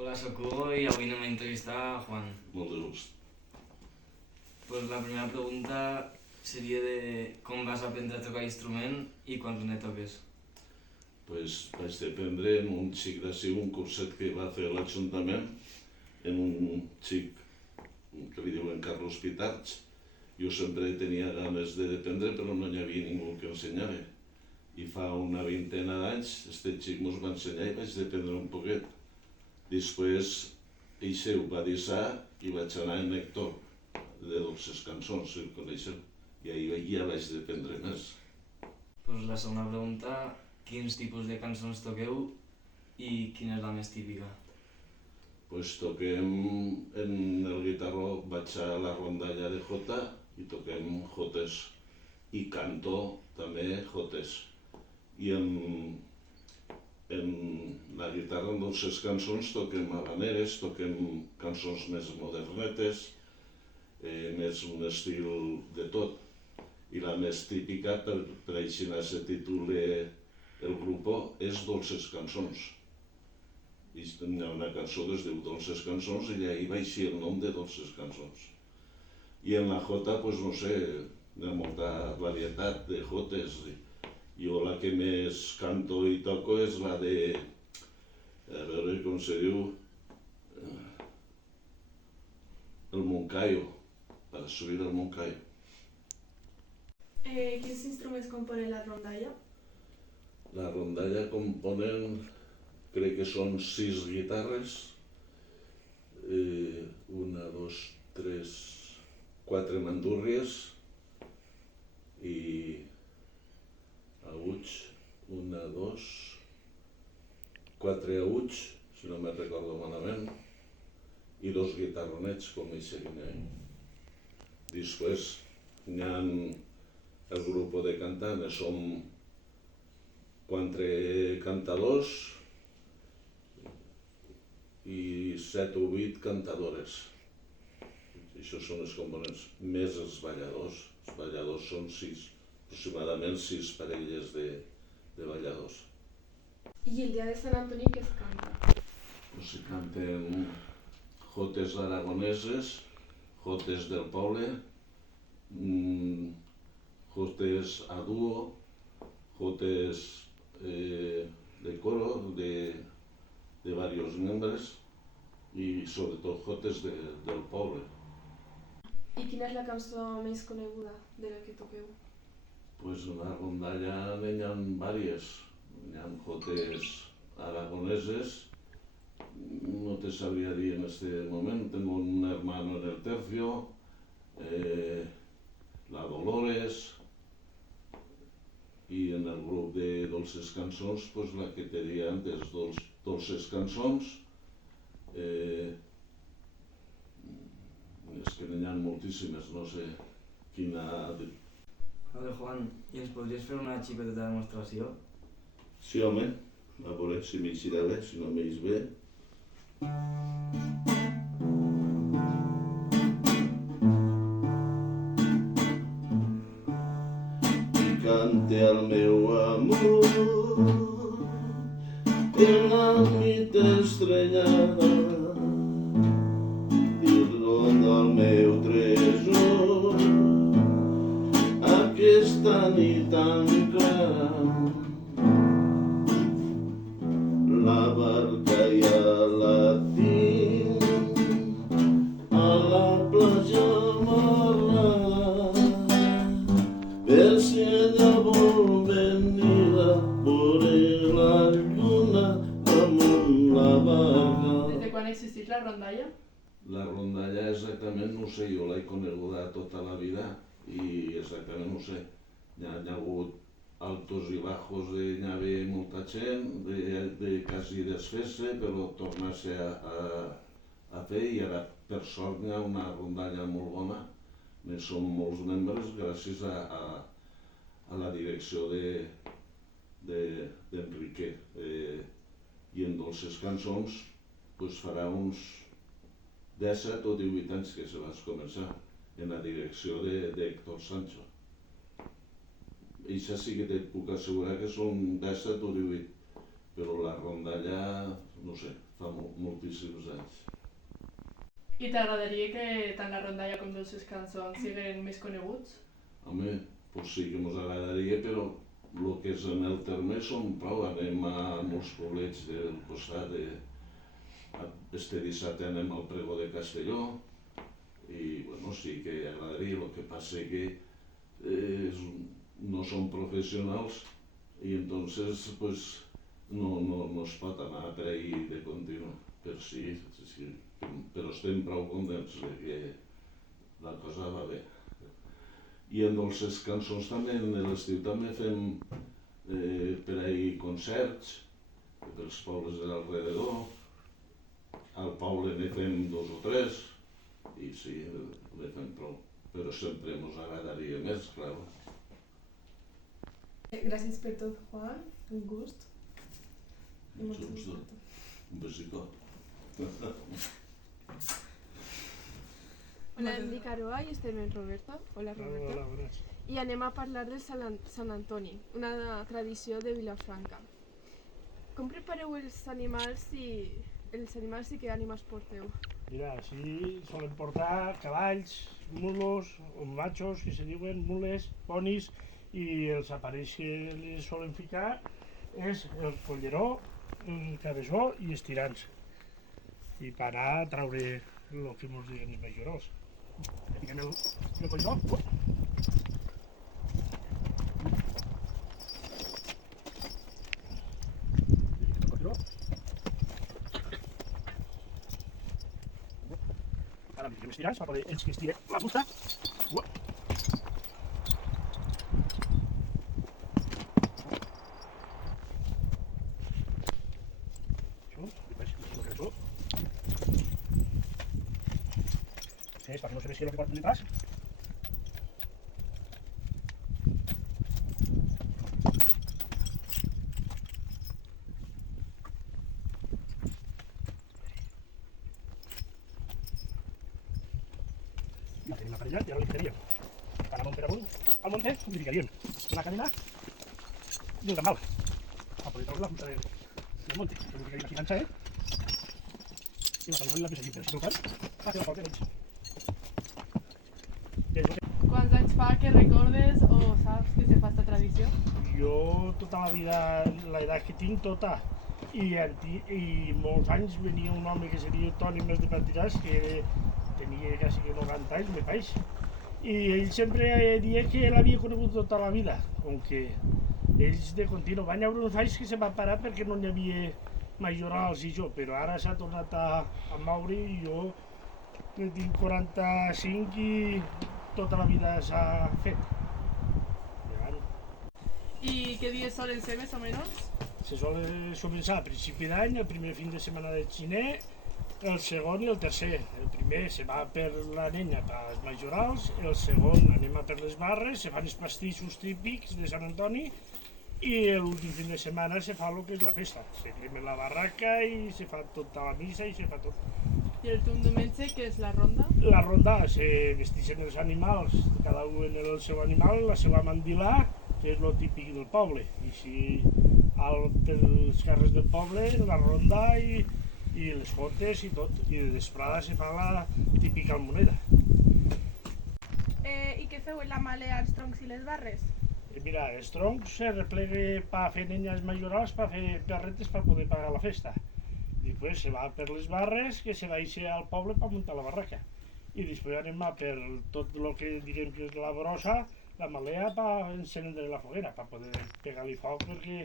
Hola, soc Hugo i avui anem a entrevistar a Juan. Molt de gust. Pues la primera pregunta seria de com vas aprendre a tocar instrument i quants ne toques. Pues vaig aprendre en un xic d'ací, un curset que va fer l'Ajuntament, en un xic que li diuen Carlos Pitarch. Jo sempre tenia ganes d'aprendre, però no hi havia ningú que ensenyava. I fa una vintena d'anys, este xic mos va ensenyar i vaig aprendre un poquet. Després, eixe ho va deixar i vaig anar en Héctor, de Dolces Cançons, si el coneixeu. I ahir ja vaig aprendre més. Pues la segona pregunta, quins tipus de cançons toqueu i quina és la més típica? Pues toquem en el guitarró, vaig a la rondalla de jota i toquem jotes i canto també jotes. I en la guitarra en Dolces Cançons toquem habaneres, toquem cançons més modernetes, més un estil de tot. I la més típica, per així se titula el grup, és Dolces Cançons. I hi ha una cançó que es diu Dolces Cançons i d'ahir va eixir el nom de Dolces Cançons. I en la jota, pues no sé, hi ha molta varietat de jotes. Jo la que més canto i toco és la de, a veure com se diu, el Moncayo, para subir al Moncayo. Quins instruments componen la rondalla? La rondalla componen, crec que són 6 guitarres, 1, 2, 3, 4 mandúrries i aguts, 1, 2, 4 aguts, si no me'n recordo malament, i 2 guitarronets, com hi seguien. Després hi ha el grup de cantanes, som 4 cantadors i 7 o 8 cantadores. Això són els components, més els balladors. Els balladors són 6, aproximadament 6 parelles de balladors. I el dia de Sant Antoni què es canta? Pues se canten jotes aragoneses, jotes del poble, jotes a dúo, jotes de coro de varios membres i sobretot jotes del poble. I quina és la cançó més coneguda de la que toqueu? Pues en la rondalla n'hi ha diverses. Hi ha jotes aragoneses, no te sabría dir en este moment. Tengo un hermano en el tercio, la Dolores, i en el grup de Dolces Cançons, pues la que te deia antes, Dolces Cançons. És que n'hi ha moltíssimes, no sé quina... Vale, Juan, i ens podries fer una xicoteta demostració? Sí, home, a veure si m'eixirà bé, si no m'eix bé. I cante al meu amor en la nit estrellada, dir-lo al meu tresor aquesta nit tan clara. La barca ja la tinc a la platja amarrada, per si ella vol venir a veure la lluna damunt la barca. Des de quan existeix la rondalla? La rondalla exactament no ho sé, jo l'he coneguda tota la vida i exactament no ho sé. Hi ha hagut altos i bajos, hi havia molta gent, de quasi desfer-se, però tornar-se a fer, i ara per sort hi ha una rondalla molt bona. Ne som molts membres gràcies a la direcció d'Enrique. I en Dolces Cançons farà uns 17 o 18 anys que se va començar en la direcció d'Héctor Sancho. I això sí que et puc assegurar que són 17 o 18 però la rondalla, no sé, fa moltíssims anys. I t'agradaria que tant la rondalla com les seves cançons siguin més coneguts? Home, pues sí que ens agradaria, però el que és en el terme som prou. Anem a molts poblets del costat. Este dissabte anem al pregó de Castelló i bueno, sí que agradaria, el que passa que no som professionals i entonces pues, no es pot anar per ahí de continu. Però sí, però estem prou contents de que la cosa va bé. I en les cançons també, en l'estiu també fem per ahí concerts pels pobles de l'alrededor. Al poble ne fem 2 o 3 i sí, ne fem prou. Però sempre ens agradaria més, clar. Gràcies per tot, Juan. Un gust. I Mucho moltes gusto. gràcies. Un besito. Hola, em dic Aroa i estem amb Roberta. Hola, Roberta. Hola, bones. I anem a parlar del Sant Antoni, una tradició de Vilafranca. Com prepareu els animals i què ànimes porteu? Mira, així solen portar cavalls, mulos, o machos, que se diuen, mules, ponis, i els aparells que li solen ficar és el colleró, el cabeçó i els tirants. I per anar a traure el que ens diuen els majorals. Fiquem el colleró. Ara fiquem els tirants per poder ells que estiren la fusta. Para que no se ve si lo que porten detrás. La tenim aparellat i ara li ficaríem per amunt al monte, li ficaríem una cadena i un tambal per poder treure la fusta del monte. Li ficaríem aquí enganxada i la tambal i la pesaríem, però si no ho fan, fa que la porten ells. Quants anys fa que recordes o saps que se fa esta tradició? Jo tota la vida, l'edat que tinc, tota, i molts anys venia un home que seria Toni Més de Pantiràs, que tenia quasi que 90 anys, me pareix, i ell sempre deia que l'havia conegut tota la vida, com que ells de continu van haver uns anys que se va parar perquè no n'hi havia majorals i jo, però ara s'ha tornat a moure i jo tinc 45 i tota la vida s'ha fet. I què dies solen ser més o menys? Se sol començar a principi d'any, el primer fin de setmana de xiner, el segon i el tercer. El primer se va per la nenya, per als majorals, el segon anem a per les barres, se fan els pastissos típics de Sant Antoni i l'últim fin de setmana se fa el que és la festa. Se crema la barraca i se fa tota la missa i se fa tot. I el diumenge, que és la ronda? La ronda se vestixen els animals, cada un en el seu animal, la seva mandilà, que és el típic del poble. I si pels carrers del poble, la ronda i les fotes i tot. I de vesprada se fa la típica almoneda. I què feu en la malea, els troncs i les barres? Mira, els troncs se repleguen per fer nenyes majorals, per fer perretes per poder pagar la festa. Després se va per les barres, que se baixa al poble per muntar la barraca. I després anem a per tot el que diguem que és la brossa, la malea, per encendre la foguera, per poder pegar-li foc, perquè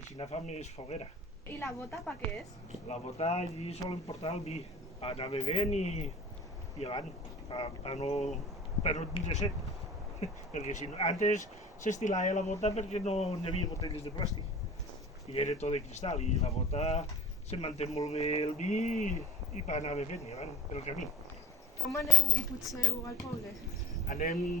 així fa més foguera. I la bota per què és? La bota allí solen portar el vi, per anar bevent i avant, per no tindre set. Perquè si no, antes s'estilava la bota perquè no hi havia botelles de plàstic i era tot de cristal i la bota se manté molt bé el vi i per anar bevent i avant pel camí. Com aneu i potser al poble?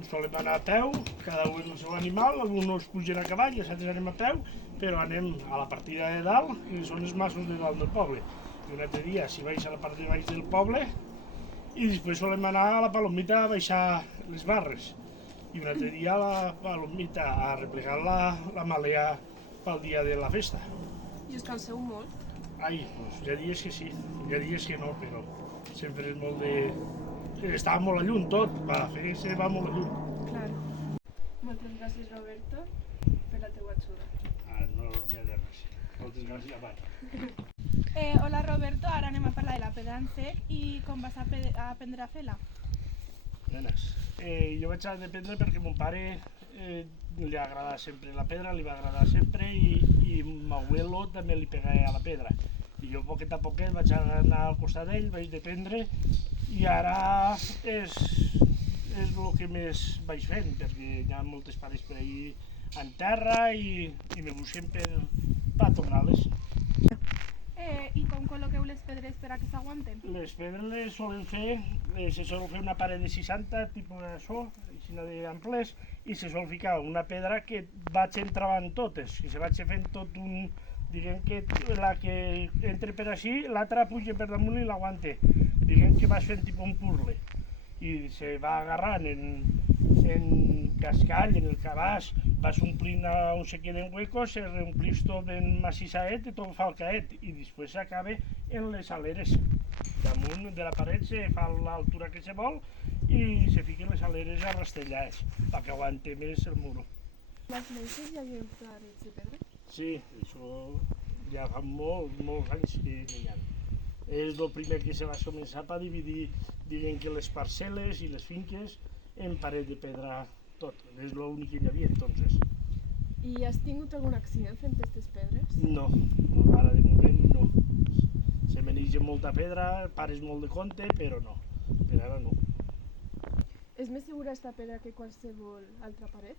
Solem anar a peu, cada un el seu animal, alguns pugen a cavall i els altres anem a peu, però anem a la partida de dalt, que són els masos de dalt del poble. I un altre dia s'hi baixa a la part de baix del poble i després solem anar a la Palomita a baixar les barres. I un altre dia a la Palomita a replegar la malea pel dia de la festa. I us canseu molt? Ai, doncs hi ha dies que sí, hi ha dies que no, però sempre és molt de... Està molt a lluny tot, va fer-se va molt a lluny. Claro. Moltes gràcies, Roberto, per la teua ajuda. No hi ha de res. Moltes gràcies, Amara. Hola, Roberto, ara anem a parlar de la pedra en sec i com vas aprendre a fer-la. Nenes, jo vaig aprendre perquè mon pare li agrada sempre la pedra, li va agradar sempre i m'abuelo també li pegava a la pedra. I jo poquet a poquet vaig anar al costat d'ell, vaig dependre i ara és el que més vaig fent, perquè hi ha moltes pares per ahí en terra i me busquen per tornar-les. I com col·loqueu les pedres per a que s'aguanten? Les pedres les solen fer, se sol fer una paret de 60, tipus d'això, així d'amples, i se sol ficar una pedra que vaig entravant totes, que se vaig fent tot un... Diguem que la que entra per així, l'altra puja per damunt i l'aguante. Diguem que vas fent tipus un puzzle. I se va agarrant en cascall, en el cabàs, vas omplint on se queden huecos, se reomplís tot ben massissaet i tot fa el caet, i després s'acaba en les aleres. Damunt de la paret se fa l'altura que se vol i se fiquen les aleres arrastellades, perquè aguante més el muro. Les meixes hi havia parets de pedra? Sí, això ja fa molts anys que n'hi ha. És el primer que se va començar a dividir, diguem que les parcel·les i les finques en paret de pedra tot. És l'únic que hi havia entonces. I has tingut algun accident fent aquestes pedres? No, ara de moment no. Se menja molta pedra, pares molt de compte, però no. Per ara no. És més segura esta pedra que qualsevol altra paret?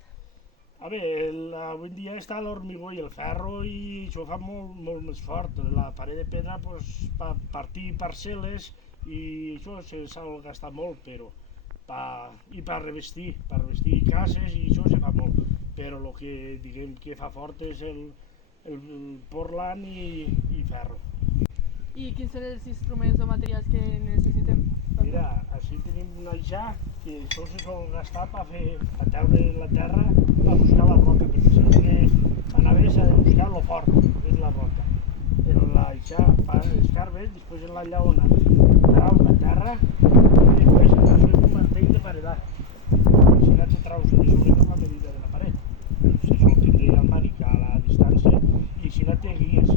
A veure, avui en dia està l'hormigó i el ferro i això fa molt més fort. La paret de pedra, per partir parcel·les i això s'ha de gastar molt, però i per revestir cases i això se fa molt. Però el que diguem que fa fort és el portland i ferro. I quins són els instruments o materials que necessitem? Mira, així tenim una aixà que això se sol gastar per treure la terra per buscar la roca, perquè si anava s'ha de buscar lo fort, és la roca. En l'aixà fa escarbes, després en la llaona trau la terra i després això és un martell de paredat. Si no te traus més o menys la medida de la paret, se sol tindre el mànic a la distància i si no te guies.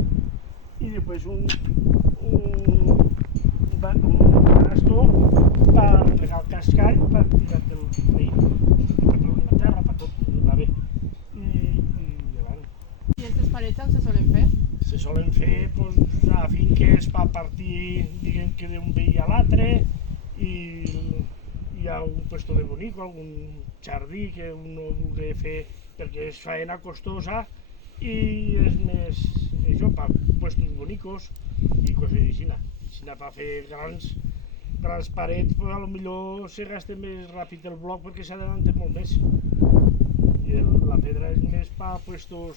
I després un bastó per plegar el cascall, per tirar-te el veí, per treure la terra, per tot, va bé. I aquestes parets on se solen fer? Se solen fer a finques per partir, diguem que d'un veí a l'altre, i hi ha un puesto de bonic, algun jardí que un no vulgui fer perquè és faena costosa i és més això, per puestos bonicos i coses així. Si per fer grans parets, potser se gasta més ràpid el bloc perquè s'adelanta molt més. I la pedra és més per puestos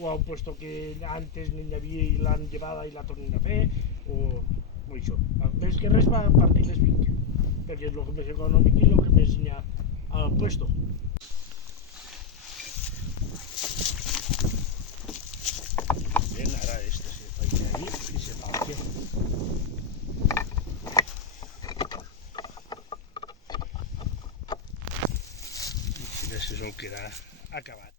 o a un puesto que antes n'hi havia i l'han llevada i la tornen a fer, o això. Més que res va partir les finques, perquè és el més econòmic i el que més n'hi ha al puesto. Bien, ara este se fa aquí i se fa aquí. I si no se sol quedar acabat.